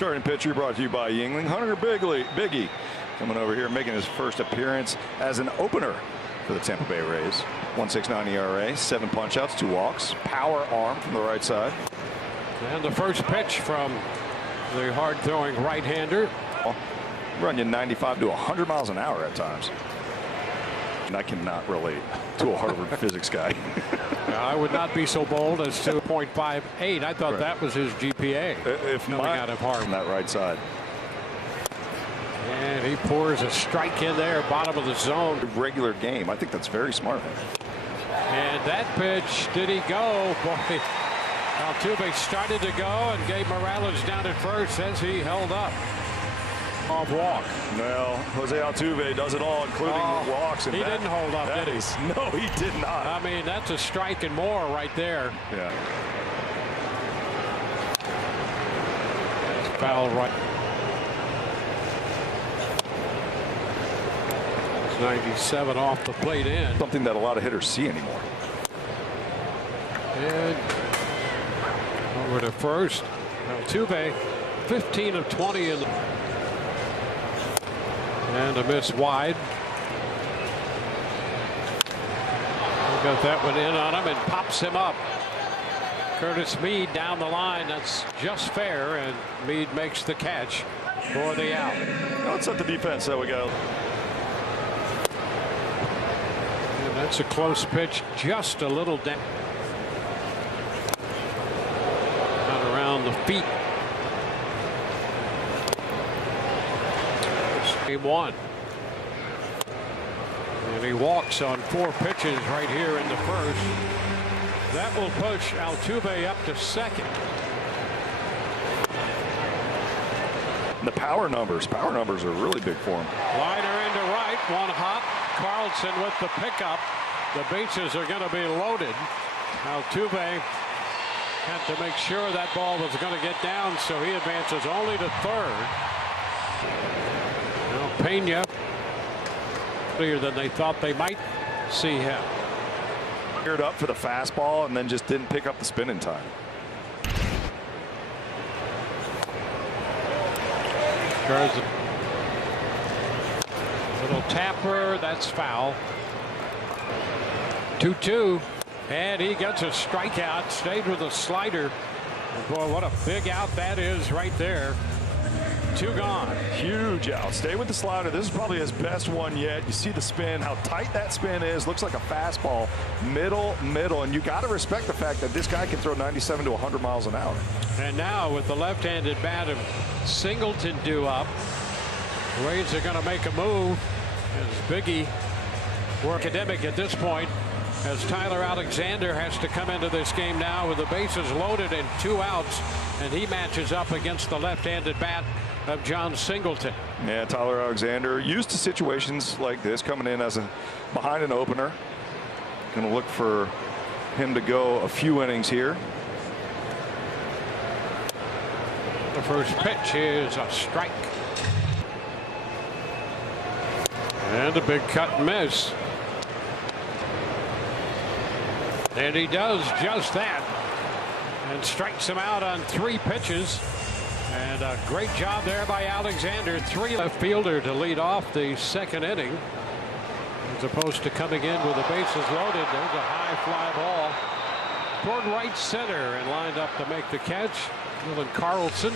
Starting pitcher brought to you by Yingling. Hunter Biggie coming over here making his first appearance as an opener for the Tampa Bay Rays. 1.69 ERA, 7 punch-outs, 2 walks, power arm from the right side. And the first pitch from the hard-throwing right-hander. Run you 95 to 100 miles an hour at times. And I cannot relate to a Harvard physics guy. I would not be so bold as to 0.58. I thought that was his GPA. If coming out of Harvard on that right side. And he pours a strike in there, bottom of the zone. Regular game. I think that's very smart. And that pitch, did he go? Boy, Altuve started to go, and Gabe Morales down at first as he held up. Off walk. Well, Jose Altuve does it all, including walks. And he didn't hold up, did he? No, he did not. I mean, that's a strike and more right there. Yeah. Foul right. It's 97 off the plate in. Something that a lot of hitters see anymore. And over to first. Altuve, 15 of 20 in the. And a miss wide. He got that one in on him and pops him up. Curtis Mead down the line. That's just fair, and Mead makes the catch for the out. Now let's set the defense. There we go. And that's a close pitch, just a little down. Not around the feet. Game 1. And he walks on 4 pitches right here in the first. That will push Altuve up to second. And the power numbers are really big for him. Liner into right, one hop. Carlson with the pickup. The bases are going to be loaded. Altuve had to make sure that ball was going to get down, so he advances only to third. Pena earlier than they thought they might see him. Geared up for the fastball and then just didn't pick up the spin in time. Little tapper, that's foul. 2-2, and he gets a strikeout. Stayed with a slider. And boy, what a big out that is right there. 2 gone. Huge out. Stay with the slider. This is probably his best one yet. You see the spin, how tight that spin is. Looks like a fastball. Middle. And you got to respect the fact that this guy can throw 97 to 100 miles an hour. And now with the left-handed bat of Singleton due up, the Rays are going to make a move as Biggie, academic at this point, as Tyler Alexander has to come into this game now with the bases loaded and 2 outs, and he matches up against the left-handed bat of John Singleton. Yeah, Tyler Alexander used to situations like this, coming in as behind an opener. Going to look for him to go a few innings here. The first pitch is a strike. And a big cut and miss. And he does just that and strikes him out on 3 pitches. And a great job there by Alexander. 3 left fielder to lead off the second inning, as opposed to coming in with the bases loaded. There's a high fly ball toward right center and lined up to make the catch. Dylan Carlson.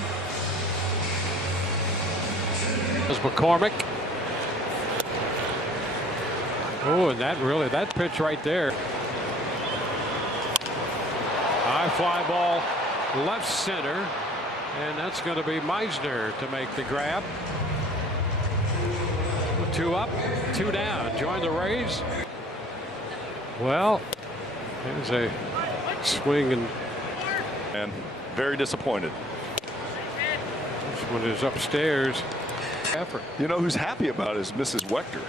As McCormick. Oh, and that pitch right there. High fly ball left center. And that's going to be Meisner to make the grab. 2 up, 2 down. Join the Rays. Well, there's a swing and very disappointed. This one is upstairs. Effort. You know who's happy about it is Mrs. Wechter.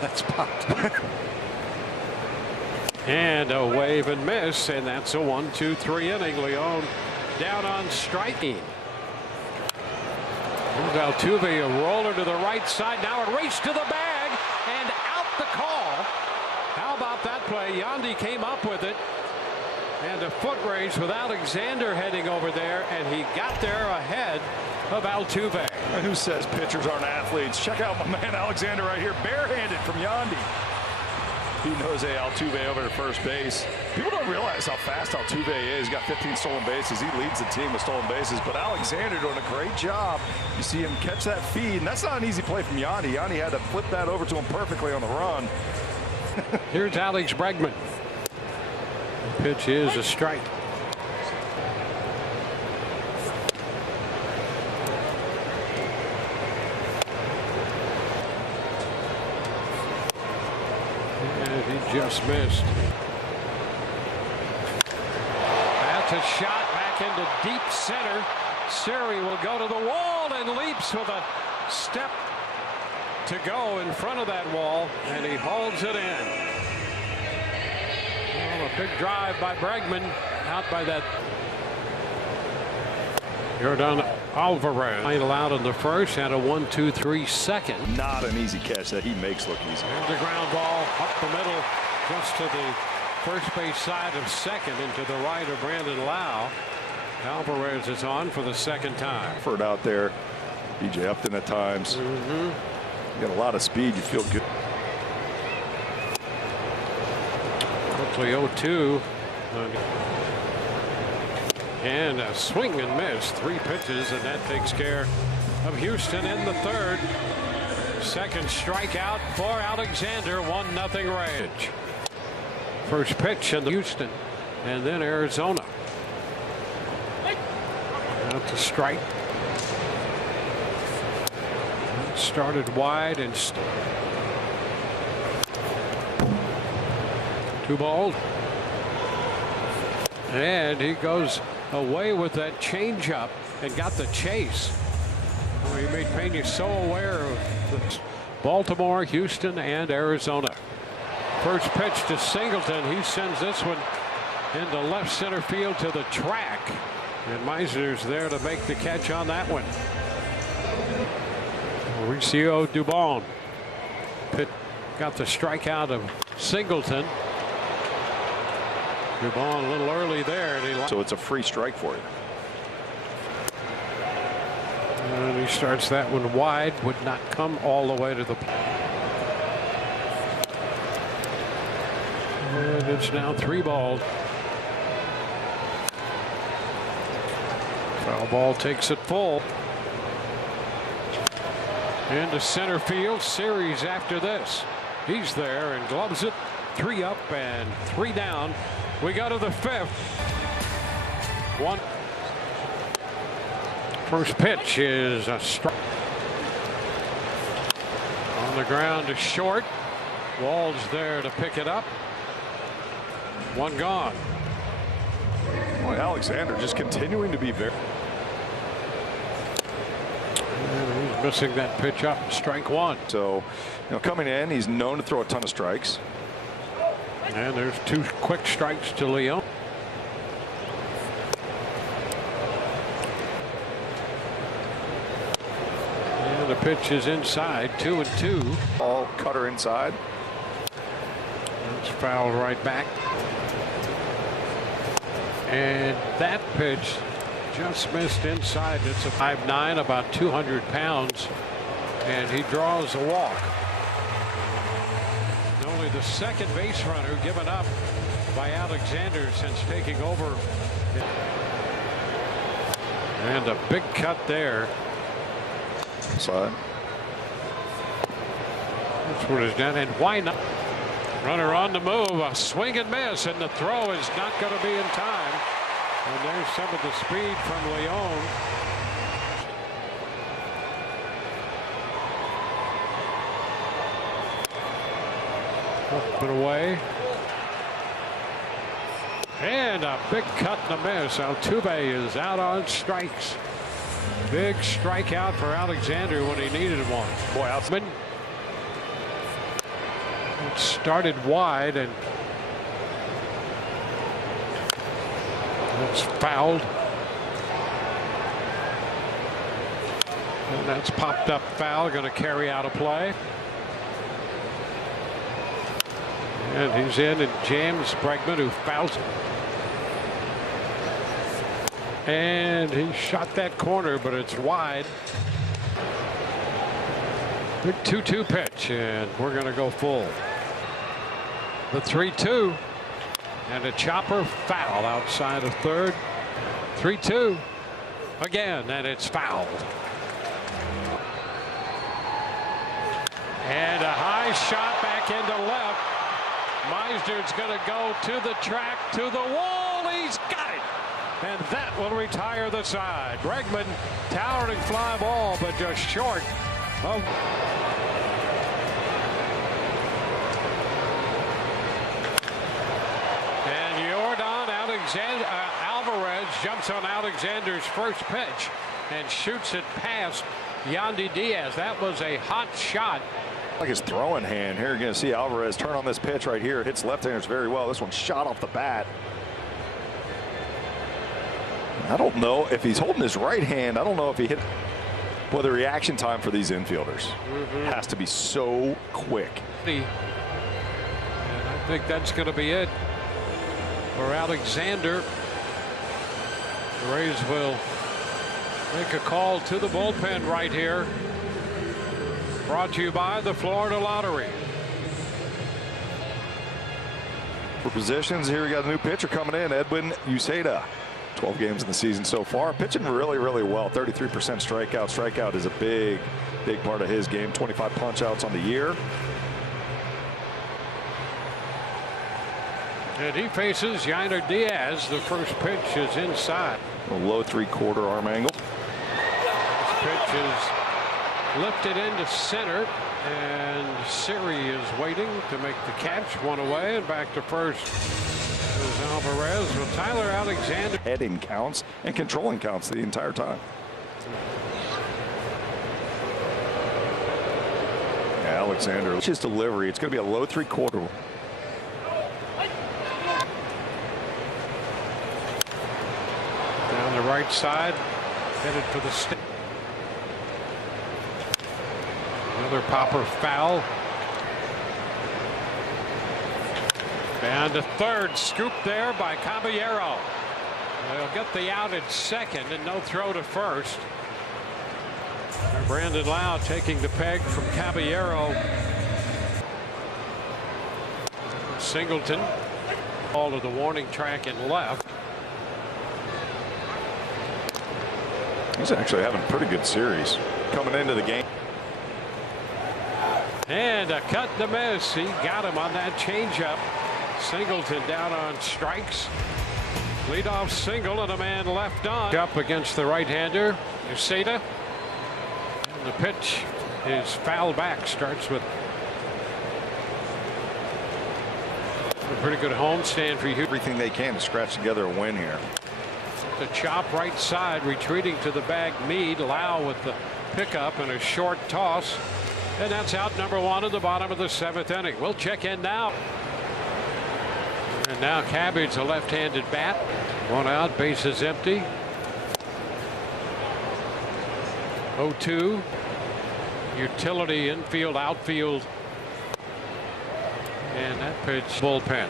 That's popped. And a wave and miss, and that's a 1-2-3 inning. Leon down on striking. Here's Altuve, a roller to the right side. Now a race to the bag and out the call. How about that play? Yandy came up with it. And a foot race with Alexander heading over there, and he got there ahead of Altuve. And who says pitchers aren't athletes? Check out my man Alexander right here, barehanded from Yandy. He knows Altuve over to first base. People don't realize how fast Altuve is. He's got 15 stolen bases. He leads the team with stolen bases. But Alexander doing a great job. You see him catch that feed, and that's not an easy play from Yandy. Yandy had to flip that over to him perfectly on the run. Here's Alex Bregman. The pitch is a strike. And he just missed. That's a shot back into deep center. Siri will go to the wall and leaps with a step to go in front of that wall, and he holds it in. Well, a big drive by Bregman, out by that. Jordan Alvarez allowed in the first, had a 1-2-3 second. Not an easy catch that he makes look easy. There's a ground ball up the middle, just to the first base side of second, into the right of Brandon Lau. Alvarez is on for the second time. Effort out there. BJ Upton at times. You got a lot of speed. You feel good. Quickly 0-2. And a swing and miss. 3 pitches, and that takes care of Houston in the third. Second strikeout for Alexander. 1-0 Rage. First pitch in Houston, and then Arizona. That's a strike. Started wide and 2 balls. And he goes away with that changeup and got the chase. Well, he made Pena so aware of this. Baltimore, Houston, and Arizona. First pitch to Singleton. He sends this one into left center field to the track. And Meisner's there to make the catch on that one. Mauricio Dubon got the strikeout of Singleton. Dubon a little early there, and so it's a free strike for you. And he starts that one wide, would not come all the way to the plate. And it's now 3 balls. Foul ball takes it full. Into center field. Series after this. He's there and gloves it. 3 up and 3 down. We go to the 5th. 1. First pitch is a strike. On the ground is short. Wall's there to pick it up. 1 gone. Boy, Alexander just continuing to be very. And he's missing that pitch up. Strike 1. So, coming in, he's known to throw a ton of strikes. And there's 2 quick strikes to Leon. And the pitch is inside. 2-2. Ball cutter inside. It's fouled right back. And that pitch just missed inside. It's a 5'9", about 200 pounds, and he draws a walk. Only the second base runner given up by Alexander since taking over. And a big cut there. Side. That's what is done. And why not? Runner on the move, a swing and miss, and the throw is not going to be in time. And there's some of the speed from Leon. Up and away. And a big cut and a miss. Altuve is out on strikes. Big strikeout for Alexander when he needed one. Boy, Outman. It started wide and it's fouled. And that's popped up foul, going to carry out a play. And he's in and jams Bregman, who fouls him. And he shot that corner, but it's wide. Big 2-2 pitch, and we're going to go full. The 3-2, and a chopper foul outside of third. 3-2 again, and it's fouled. And a high shot back into left. Meisner's going to go to the track, to the wall. He's got it. And that will retire the side. Bregman, towering fly ball, but just short of. And Jordan Alvarez jumps on Alexander's first pitch and shoots it past Yandy Diaz. That was a hot shot. Like his throwing hand here. You're going to see Alvarez turn on this pitch right here. Hits left-handers very well. This one shot off the bat. I don't know if he's holding his right hand. I don't know if he hit. Boy, the reaction time for these infielders has to be so quick. And I think that's going to be it for Alexander. The Rays will make a call to the bullpen right here. Brought to you by the Florida Lottery. For positions, here we got a new pitcher coming in, Edwin Uceda. 12 games in the season so far. Pitching really, really well. 33% strikeout. Strikeout is a big, big part of his game. 25 punch outs on the year. And he faces Yainer Diaz. The first pitch is inside. A low 3/4 arm angle. This pitch is lifted into center, and Siri is waiting to make the catch. One away and back to first is Alvarez. Well, Tyler Alexander heading counts and controlling counts the entire time. Yeah, Alexander, his delivery, it's going to be a low 3/4. Down the right side, headed for the stick. Another popper foul. And a third scoop there by Caballero. They'll get the out at second and no throw to first. Brandon Lau taking the peg from Caballero. Singleton. Ball to the warning track and left. He's actually having a pretty good series coming into the game. And a cut to miss. He got him on that changeup. Singleton down on strikes. Leadoff single and a man left on. Up against the right-hander, Uceda. And the pitch is fouled back. Starts with a pretty good homestand for you. Everything they can to scratch together a win here. The chop right side, retreating to the bag. Meade. Lau with the pickup and a short toss. And that's out number one in the bottom of the seventh inning. We'll check in now. And now Cabbage, a left-handed bat. One out, bases empty. 0-2. Utility infield, outfield. And that pitch, bullpen.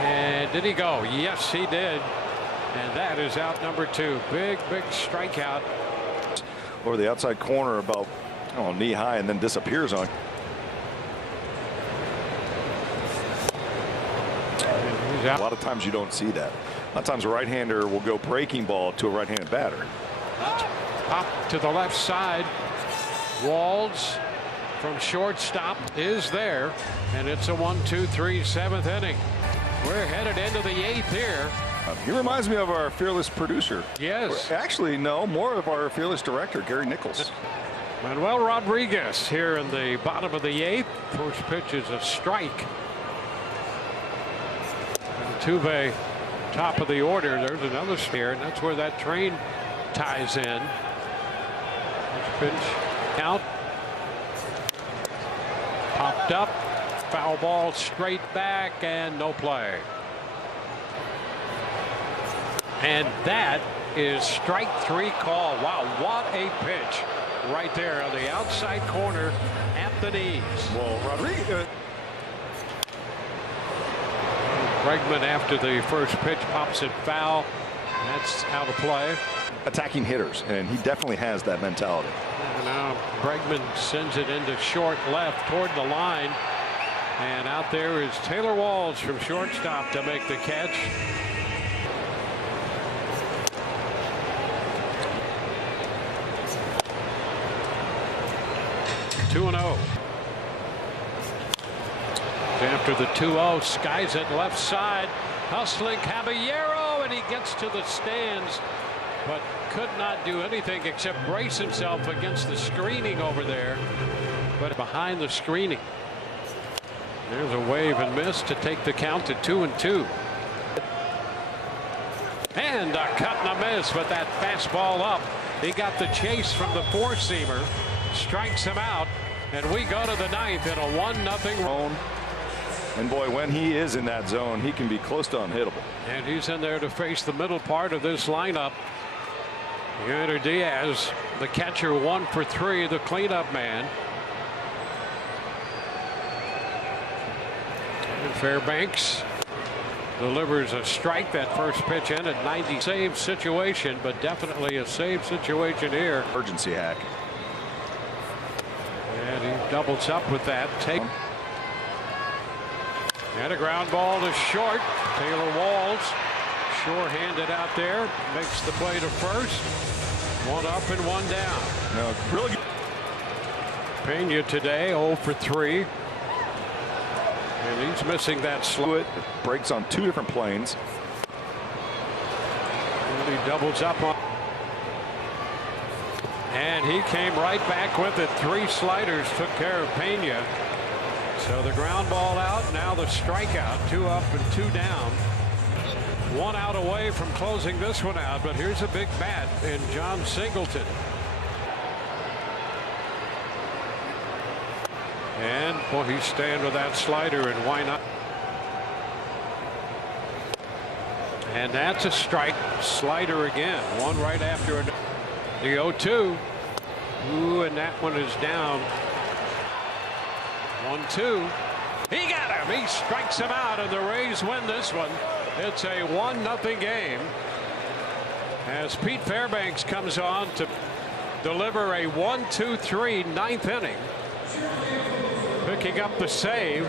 And did he go? Yes, he did. And that is out number two. Big, big strikeout. Over the outside corner about knee high and then disappears on. A lot of times you don't see that. A lot of times a right-hander will go breaking ball to a right-handed batter. Pop to the left side. Walls from shortstop is there, and it's a 1-2-3 seventh inning. We're headed into the eighth here. He reminds me of our fearless producer. Yes. Actually, no, more of our fearless director, Gary Nichols. Manuel Rodriguez here in the bottom of the eighth. First pitch is a strike. And Tuve, top of the order. There's another spear, and that's where that train ties in. First pitch out. Popped up. Foul ball straight back, and no play. And that is strike three call. Wow, what a pitch right there on the outside corner at the knees. Well, Rodriguez. Bregman, after the first pitch, pops it foul. That's out of play. Attacking hitters, and he definitely has that mentality. And now Bregman sends it into short left toward the line. And out there is Taylor Walls from shortstop to make the catch. Two and 0. After the 2-0, skies it left side, hustling Caballero, and he gets to the stands, but could not do anything except brace himself against the screening over there. But behind the screening, there's a wave and miss to take the count to 2-2. And a cut and a miss, but that fastball up. He got the chase from the four-seamer, strikes him out, and we go to the ninth in a 1-0 run. And boy, when he is in that zone, he can be close to unhittable. And he's in there to face the middle part of this lineup. Eder Diaz, the catcher, 1 for 3, the cleanup man. And Fairbanks delivers a strike. That first pitch in at 90. Save situation, but definitely a save situation here. Urgency hack. And he doubles up with that. And a ground ball to short. Taylor Walls, sure-handed out there, makes the play to first. 1 up and 1 down. No, really good. Pena today 0 for 3. And he's missing that slow. It breaks on 2 different planes. And he doubles up on. And he came right back with it. 3 sliders took care of Pena. So the ground ball out, now the strikeout. 2 up and 2 down. 1 out away from closing this one out, but here's a big bat in John Singleton. And boy, he's staying with that slider, and why not? And that's a strike. Slider again. 1 right after it. The 0-2. Ooh, and that one is down. 1-2. He got him. He strikes him out, and the Rays win this one. It's a 1-0 game as Pete Fairbanks comes on to deliver a 1-2-3 ninth inning. Picking up the save.